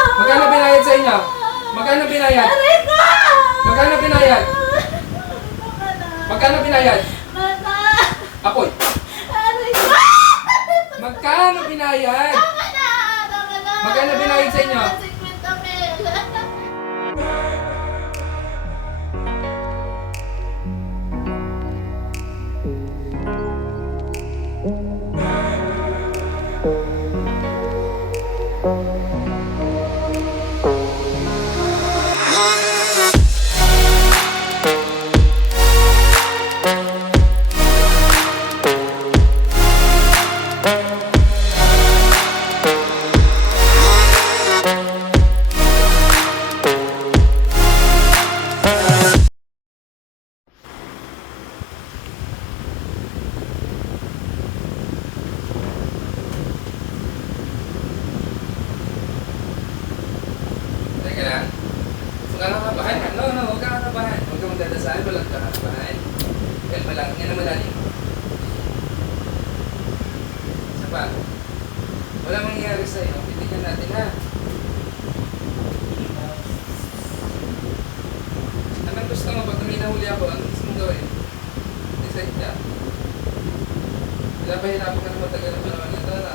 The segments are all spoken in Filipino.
Magkano binayad sa inyo? Magkano binayad? Aray ko! Magkano binayad? Magkano binayad? Mama! Apoy! Aray ko! Magkano binayad? Tama na! Tama na! Magkano binayad sa inyo? 50 mil! Teka lang. Huwag kang kakabahan. No, huwag kang kakabahan. Huwag kang magdadasal. Walang kakabahan. Kalma lang. Yan ang malalim. Isa pa. Walang mangyayari sa'yo. Titignan natin ha. Anong gusto mo? Pag may nahuli ako, anong gusto mong gawin? Decide ka. Hirapan ka na matagal ng panahon. Ito na.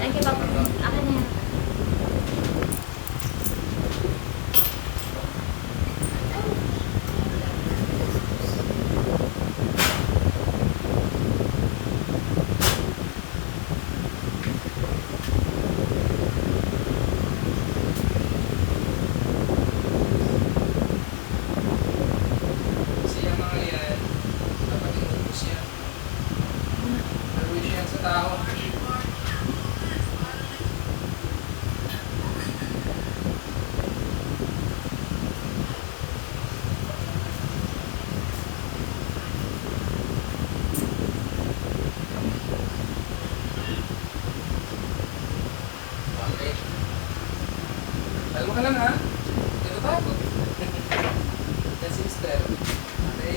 Thank you, Papa. Akin na yan. Kasi yung mga yan, dapat inubos yan. Naruwi yan sa tao. Okay. Kalma ka lang ha. Ito takot. Yan si Mister. Okay.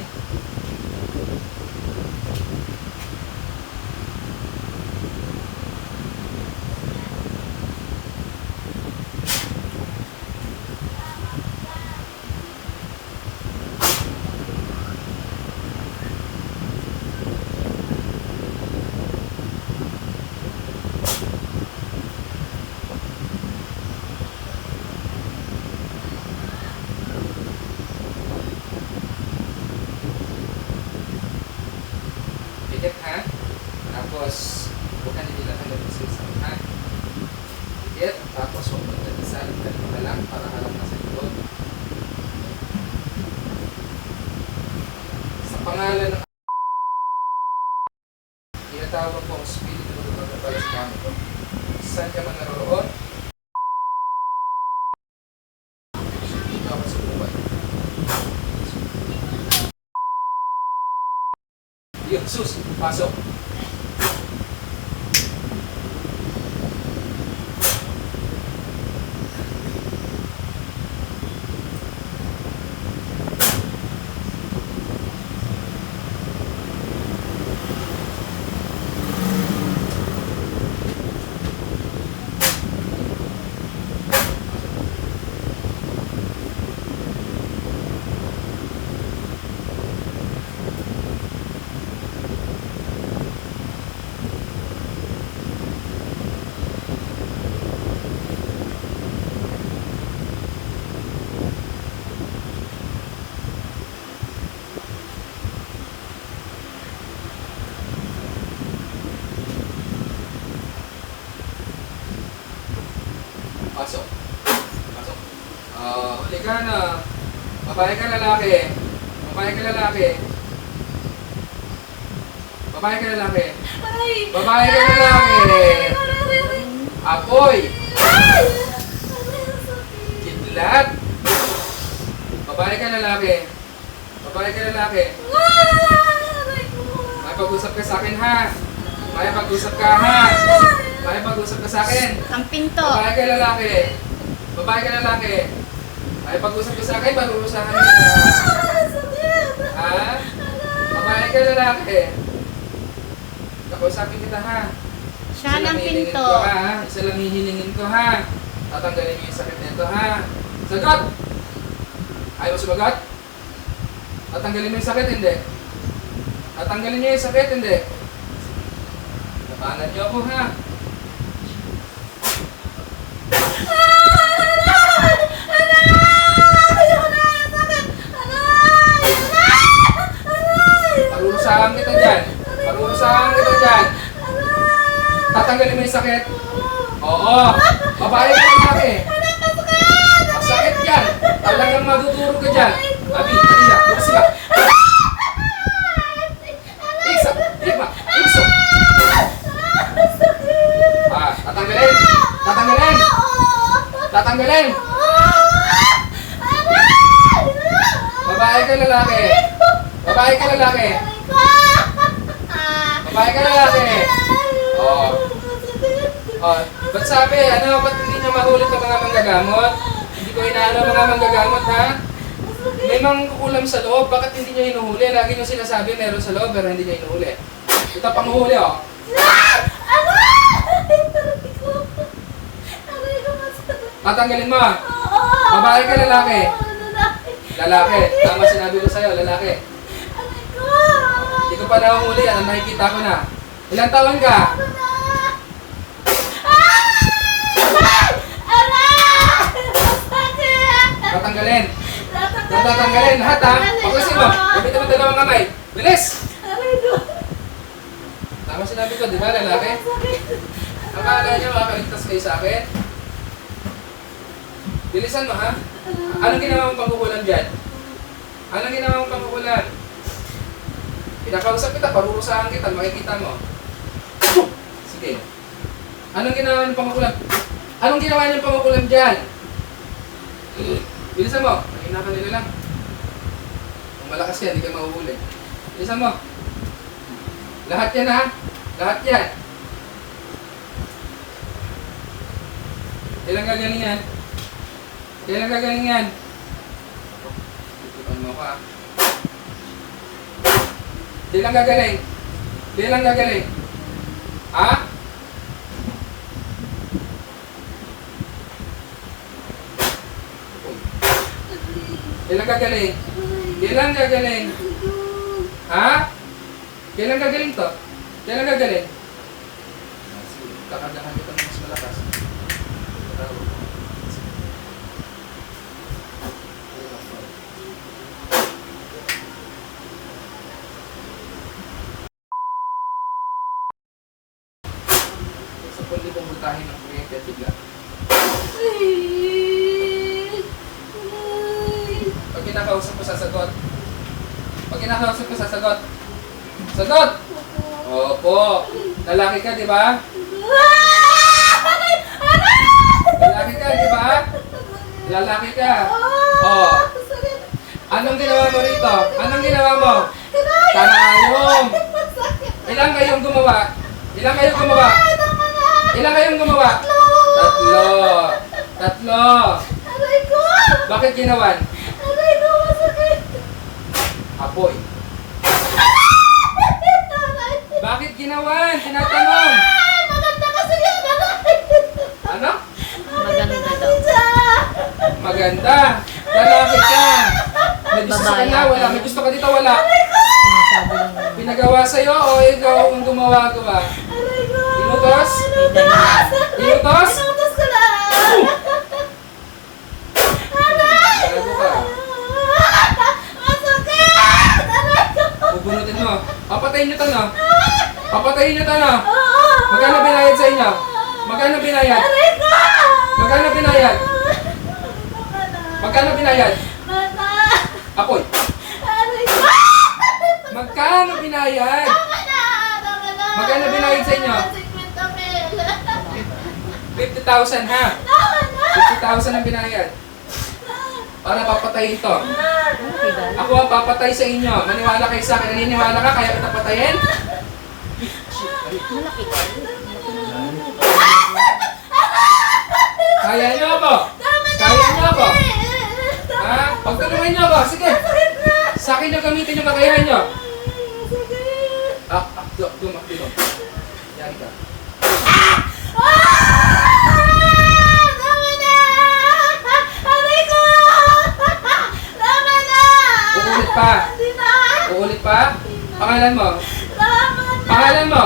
Pikit ha. Tapos, huwag ka nila ang nagsisimsam ha. Pikit. Tapos, huwag mo nagdasal. Kalma ka lang para harap na sa likod. Sa pangalan ng tinatawag po ang Espiritu ng Pagkakala sa kamo ko. Saan ka man naroon? Ikaw at sa buhay. Yun, sus, pasok. Pasok. Pasok. Huli ka na. Babae ka lalaki. Babae ka lalaki. Babae ka lalaki. Aray! Babae ka lalaki. Apoy. Kidlat. Babae ka lalaki. Babae ka lalaki. May pag-usap ka sa akin ha. May pag-usap ka ha. Makipag-usap ka sa akin. Ang pinto. Babae ka lalaki. Babae ka lalaki. Makipag-usap ka sa akin, parurusahan kita. Ha? Babae ka lalaki. Kakusapin kita ha. Siya ng hihilingin pinto. ko, ha? Isa lang hihilingin ko ha. Tatanggalin mo yung sakit nito ha. Sagot! Ayaw mo sumagot? Tatanggalin mo yung sakit, hindi. Tatanggalin niyo yung sakit, hindi. Tapanan niyo ako ha. Parurusahan kita dyan. Parurusahan kita dyan. Tatanggalin mo yung sakit. Oo. Babae ka lalaki. Masakit yan. Talagang madudurog ka dyan. Abi, kanina. Bukas sila. Isa. Iba. Iso. Tatanggalin. Tatanggalin. Tatanggalin. Babae ka lalaki. Babae ka lalaki. Babae ka lalaki. Oo. Oh, ba't sabi, ba't hindi niya mahulog ang mga manggagamot? Hindi ko inaano ang mga manggagamot, ha? May mangkukulam sa loob, bakit hindi niya hinuhuli? Lagi niyo sinasabi meron sa loob, pero hindi niya hinuhuli. Ito pang huli, oh. Tatanggalin mo. Babae ka lalaki. Lalaki. Tama sinabi ko sa'yo, lalaki. Hindi ko pa nahuhuli, ano nakikita ko na. Ilang taon ka? Tatanggalin. Tatanggalin lahat ha. Pagkasin mo. Gamitin mo dalawang kamay. Bilis! Tama sinabi ko, di ba lalaki? Akala niyo makakaligtas kayo sa akin? Bilisan mo ha. Anong ginawa mong pangkukulan dyan? Anong ginawa mong pangkukulan? Pinakausap kita, parurusahan kita, makikita mo. Sige. Anong ginawa niyong pangkukulan? Anong ginawa niyong pangkukulan dyan? Bilisan mo. Nakina ka nila lang. Kung malakas yan, hindi ka mahuhuli. Bilisan mo. Lahat yan ha. Lahat yan. Kailan gagaling yan? Kailan gagaling yan? Tutupan mo ka. Kailan gagaling? Kailan gagaling? Ha? Kailan gagaling? Kailan gagaling? Ha? Kailan gagaling to? Kailan gagaling? Kakagahan kita ng mas malakas. Sa pundi kong bultahin ng kuryente at bigla. Pag kinakausap ko, sasagot. Pag kinakausap ko, sasagot. Sagot! Opo. Lalaki ka, di ba? Lalaki ka, di ba? Lalaki ka. Oh. Anong ginawa mo rito? Anong ginawa mo? Kanayong. Ilang kayong gumawa? Ilang kayong gumawa? Ilang kayong gumawa? Tatlo. Tatlo. Bakit ginawan? Apoy. Bakit ginawan? Tinatanong. Ano? Maganda daw. Maganda. Lalaki ka. May gusto ka na, wala. May gusto ka dito, wala. Sinasabi lang naman. Pinagawa sa'yo o ikaw ang gumawa-gawa? Inutos? Inutos? Bago ka. Bubunutin mo. Papatayin nyo to, no? Papatayin nyo to, no? Magkano binayad sa inyo? Magkano binayad? Magkano binayad? Magkano binayad? Apoy. Magkano binayad? Magkano binayad sa inyo? 50,000 ha? 50,000 ang binayad. Para papatayin ito. Okay ba? Ako ang papatay sa inyo. Maniwala kayo sa akin. Naniniwala ka kaya kita patayin? Malaki ka. gamitin yung kakayahan nyo. Dito. Yan ka. Tama na! Aray ko! Tama na! Uulit pa. Hindi na! Uulit pa. Pangalan mo. Tama na! Pangalan mo.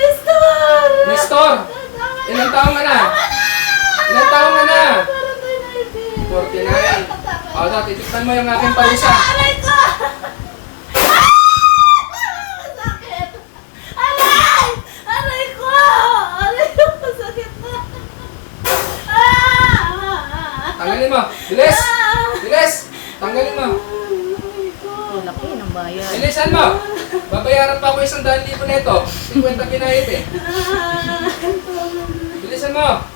Nestor! Nestor. Ilang taong ka na? Ilang taong ka na? 49. O, titikman mo yung aking pausa. Aray ko! Sakit! Aray! Aray ko! Aray ko! Sakit na! Tanggalin mo. Bilis. Bilis. Tanggalin mo. Oh, laki ng bayan. Bilisan mo. Babayaran pa ako 100,000 nito. 50 pinahit eh. Bilisan mo.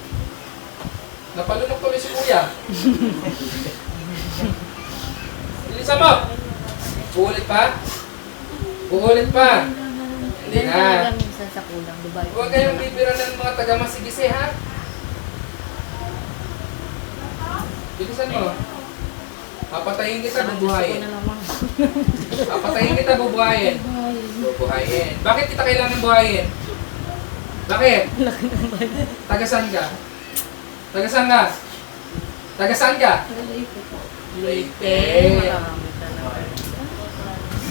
Napalunok tuloy si kuya. Bilisan mo. Uulit pa? Uulit pa. Hindi Ganun na. talaga minsan sa kulang, diba? Huwag kayong bibira ng mga taga-masigisi, ha? Bilisan mo. Papatayin kita, bubuhayin. Papatayin kita, bubuhayin. Bubuhayin. Bakit kita kailangan buhayin? Bakit? Tagasan ka? Tagasan ka? Tagasan ka? Leyte. Marami talaga.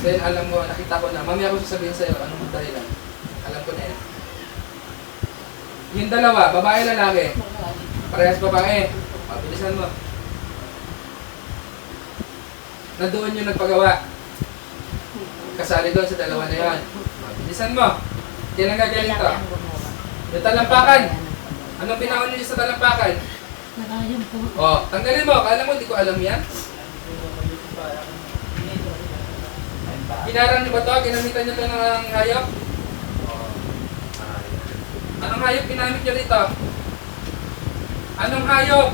Then alam mo, nakita ko na. Mamaya ko sasabihin sa'yo, anong dahilan. Alam ko na yan. Yung dalawa, babae lalaki. Parehas babae. Bilisan mo. Nandoon yung nagpagawa. Kasali doon sa dalawa na yun. Bilisan mo. Kailan gagaling to? Lalaki ang gumawa. Yung talampakan. Anong pinahon niyo sa talampakan? Nakayan po. Oh, tanggalin mo. Kala mo, di ko alam yan. Pinarang niyo ba to? Ginamitan niyo to ng hayop? Anong hayop ginamit niyo rito? Anong hayop?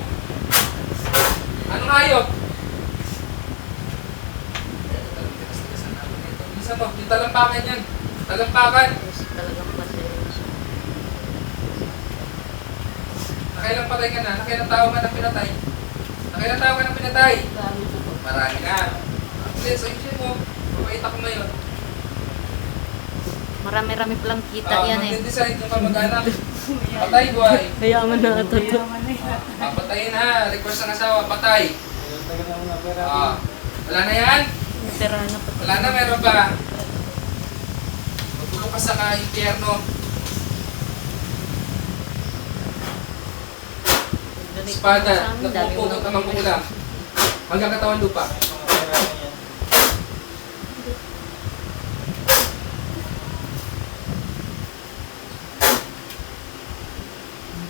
Anong hayop? Bilisan mo, yung talampakan yan. Talampakan. Talagang pasensya. Nakailang patay ka na? Nakailang tao ka nang pinatay? Nakailang tao ka nang pinatay? Marami na. Please, ayusin mo. Papakita ko ngayon. Marami-rami palang kita yan eh. Mag-design yung kamag-anak. Patay, buhay. Hayaman na ito. Patayin ha. Request ng asawa, patay. Wala na yan? Pero ano pa. Wala na, meron pa. Magpulong ka sa ka-impyerno. Espada, nagpupugang ka mangkukulam. Hanggang katawan lupa.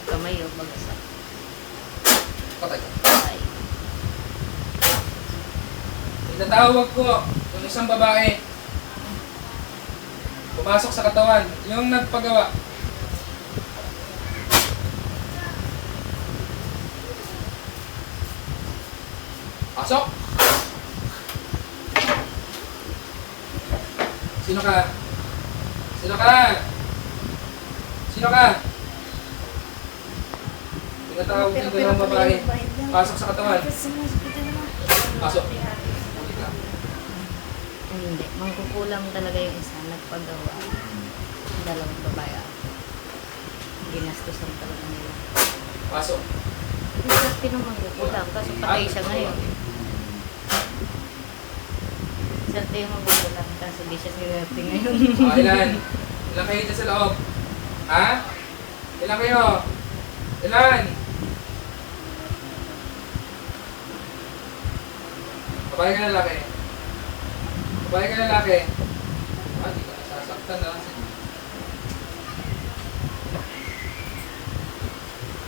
Kamay o bagsak. Patay. Ay. Itatawag ko kung isang babae. Pumasok sa katawan. Yung nagpagawa. Pasok! Sino ka? Sino ka? Sino ka? Tinatawag yung dalawang babae. Pasok sa katawan. Pasok. Ulit lang. Ay, hindi. Mangkukulang talaga yung isa. Nagpagawa. Dalawang babae. Ginastusan talaga nila. Pasok. Hindi nung mangkukulang. Kasi patay siya ngayon. Serte yung mangkukulang. Kasi di siya sinerte ngayon. Ilan? Ilan kayo dyan sa loob? Ha? Ilan kayo? Ilan? Babae ka lalaki? Babae ka lalaki? Di ka nasasaktan na.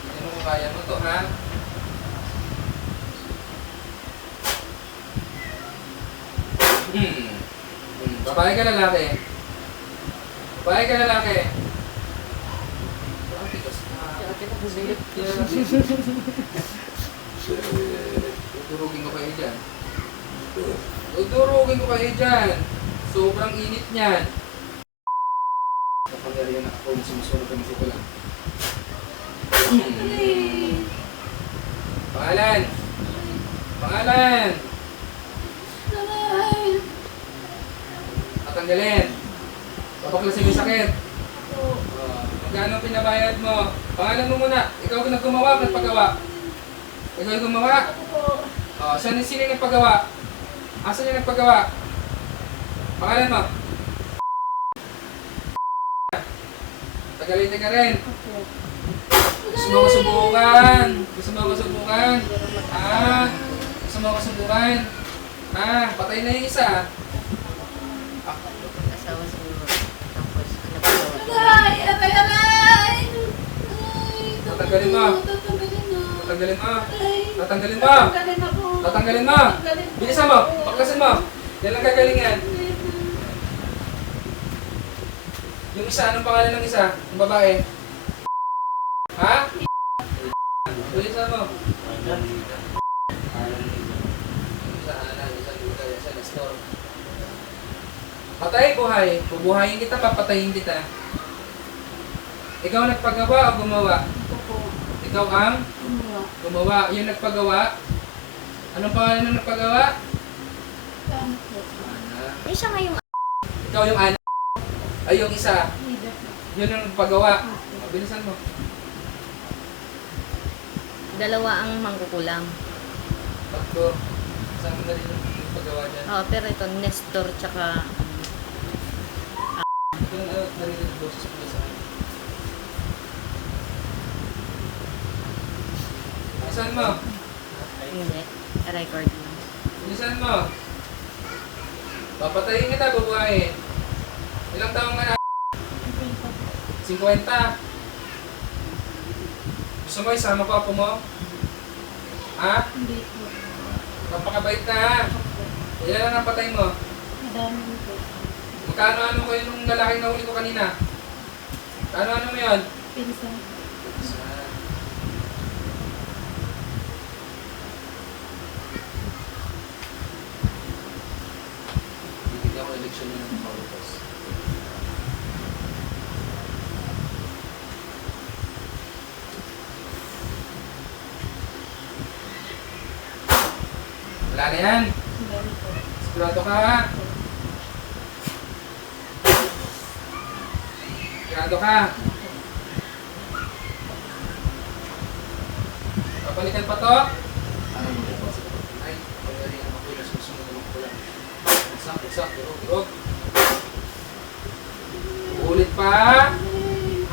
Hindi mo kaya mo to, ha? Babae ka lalaki? Babae ka lalaki? Tudurugin ko kayo dyan. Tudurugin ko kayo dyan. Sobrang init niyan. Kapangyarihan na ako yung sumusunod ang ko lang. Pangalan! Pangalan! Tatanggalin. Papaklasin mo yung sakit. Po. Magkano pinabayad mo? Pangalan mo muna. Ikaw ang naggumawa, nagpagawa. Ikaw yung gumawa. Ako po. Sino yung nagpagawa? Asan yung nagpagawa? Pangalan mo? Tagalin ka rin. Opo. Gusto mo ko subukan? Gusto mo ko subukan? Gusto mo ko subukan? Patay na yung isa. Asawa siguro. Tapos, napagawa. Aray! Aray! Aray! Tatanggalin mo. Tatanggalin mo. Tatanggalin mo. Aray. Tatanggalin mo. Tatanggalin ako. Tatanggalin mo. Tatanggalin mo. Bilisan mo. Paklasin mo. Yan lang gagalingan. Yung isa, anong pangalan ng isa? Yung babae? Ha? Bilisan mo. Yung isa, Ana, yung isa, Luda, yung isa, Nestor. Patay, buhay. Bubuhayin kita, papatayin kita. Ikaw ang nagpagawa o gumawa? Opo. Ikaw ang Gumawa. gumawa. Yung nagpagawa? Anong pangalan ng nagpagawa? Ano po? Ana. Eh, siya nga yung Ikaw yung Ana. Ay, yung isa. Leader po. Yun ang nagpagawa. Bilisan mo. dalawa ang mangkukulam. Tatlo. Saan mo na rin yung nagpagawa dyan? Oo, pero ito, Nestor, tsaka Ito na narinig yung boses mo sa akin. Bilisan mo. hindi. Record mo. Bilisan mo. Papatayin kita, babae. Ilang taong ka na? 50. Gusto mo isama ko ako mo? Ha? Hindi po. Napakabait na ha? Ilan lang ang patay mo? Madami po. Magkano-ano ko yung lalaki na huli ko kanina? Ano-ano mo yun? Pinsan. Bibigyan ko eleksyon yun ng Paulos. Wala na yan. Madami po. Sigurado ka ha? Sigurado ka? Papalikan pa to? Ay, pagkari ang makulas mo sumunod ko lang. Iksak, durog. Ulit pa?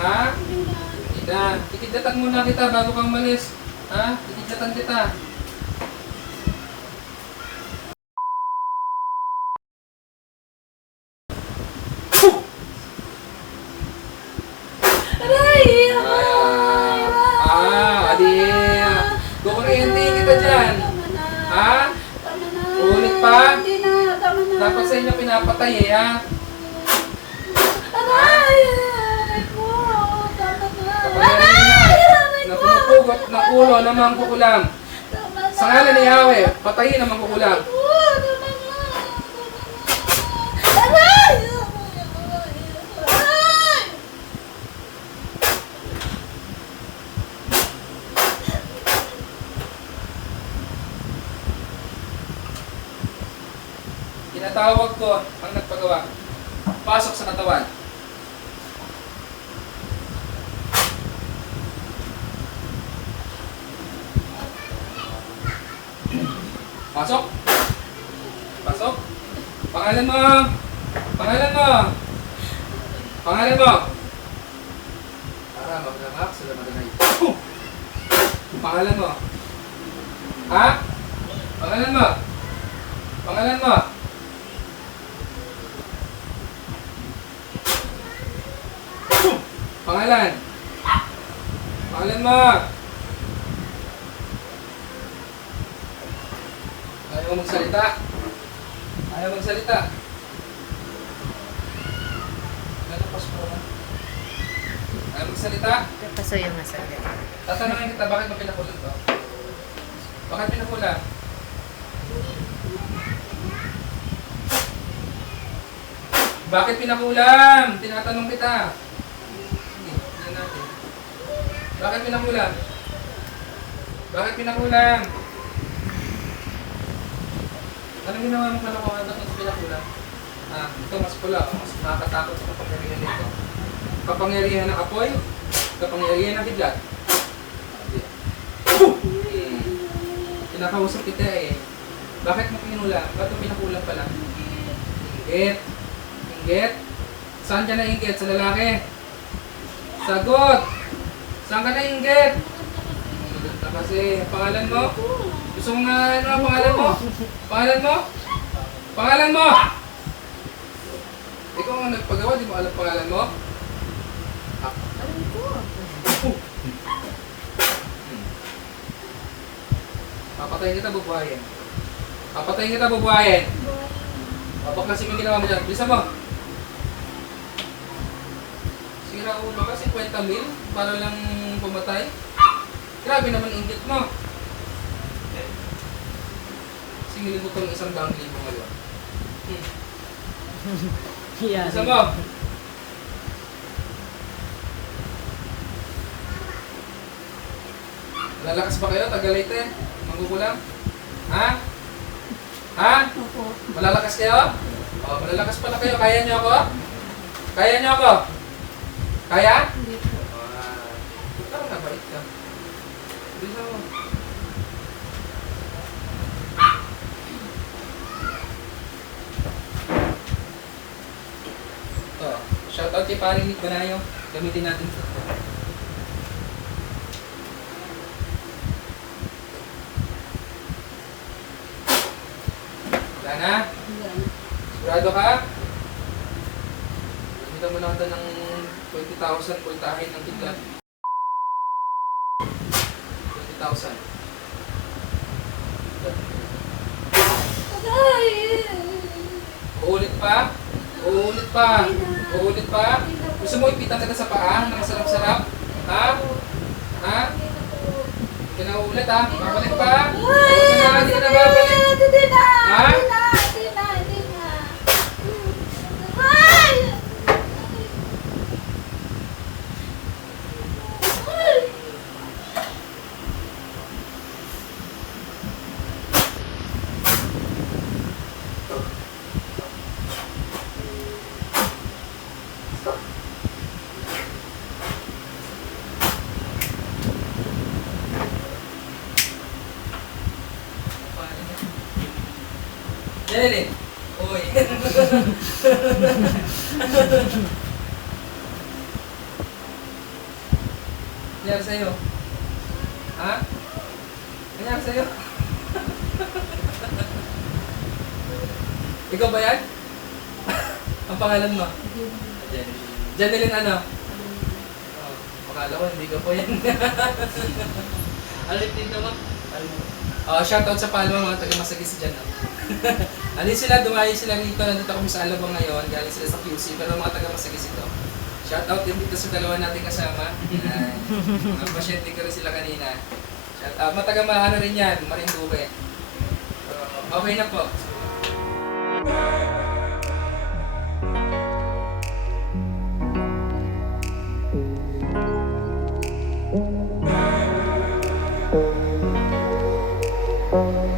Ha? Hindi na. Tikidatan muna kita bago kang umalis. Ha? Tikidatan kita. Aray! Adi. Kukuryente kita dyan. Tama na. Ha? Tama na. Ulit pa? Hindi na. Tama na. Dapat sa inyo pinapatay eh, ha? Aray! Aray ko. Tama na. Kapag narinig Aray! na, Aray na ko. pumupugot ng ulo ng mangkukulam. Tama na. Sa ngalan ni Yahweh, patayin ang mangkukulam. Tama na. Aray! Aray! Tinatawag ko ang nagpagawa. Pasok sa katawan. Pasok. Pasok. Pangalan mo. Pangalan mo. Pangalan mo. Para maglamak sila maganay. Pangalan mo. Ha? Pangalan mo. Pangalan mo. Pangalan. Pangalan mo. Ayaw magsalita. Ayaw magsalita. Nalapas mo ba? Ayaw magsalita. Paso yung nasabi. Tatanungin kita, bakit mo pinakulan to? Bakit pinakulan? Bakit pinakulam? Tinatanong kita. Sige, tingnan natin. Bakit pinakulam? Bakit pinakulam? Anong ginawa mo kalokohan? Bakit pinakulam? Ito mas pula, mas nakakatakot sa kapangyarihan nito. Kapangyarihan ng apoy, kapangyarihan ng kidlat. Kinakausap kita eh. Bakit mo pinulang? Ba't mo pinakulang pala? Inggit. Inggit. Saan ka na inggit? Sa lalaki? Sagot! Saan ka na inggit? Inggit na kasi. Pangalan mo? Gusto mo nga ano ang pangalan mo? Pangalan mo? Pangalan mo! Ikaw ang nagpagawa, di mo alam pangalan mo? Alam ko. Papatayin kita, bubuhayin. Papatayin kita, bubuhayin. Papaklasin mo yung ginawa mo dyan. Bisa mo. Sira ulo ka, 50 mil para lang pumatay. Grabe naman inggit mo. Singilin mo itong 100,000 ngayon. Yeah. Bisa mo. Lalakas ba kayo? Tagalite? Manggugulang? Ha? Ha? Malalakas kayo? Oh, malalakas pala kayo. Kaya niyo ako? Kaya niyo ako? Kaya? Hindi po. Parang nabait ka. Bisa mo. Ito. Shoutout kay paring Nick Banayo. Gamitin natin ito. Wala na? Sigurado ka? Gamitan mo lang ito ng 20,000 pultahin ng kidlat. 20,000. Aray! Uulit pa? Uulit pa? Uulit pa? Gusto mo ipitan kita sa paa na masarap-sarap? Ha? Ha? Hindi ka na uulit ha? Babalik pa? Hindi ka na, hindi ka na babalik. Hindi na! Ha? Hindi na! Hindi na! Hindi na! Ay! Ay! Dali. Uy. Nangyari sa'yo? Ha? Nangyari sa'yo? Ikaw ba yan? Ang pangalan mo? Janeline ano? Oh, makala ko hindi ka po yan. Alit din naman. Shoutout sa Palma, mga taga-Masagis dyan. Andun sila, dumayo sila rito. Nandito kami sa Alabang ngayon. Galing sila sa QC, pero mga taga-Masagis ito. Shoutout din dito sa dalawa nating kasama. Mga pasyente ko rin sila kanina. Shoutout. Mataga-mahano rin yan, Marinduque. Okay na po. Thank you.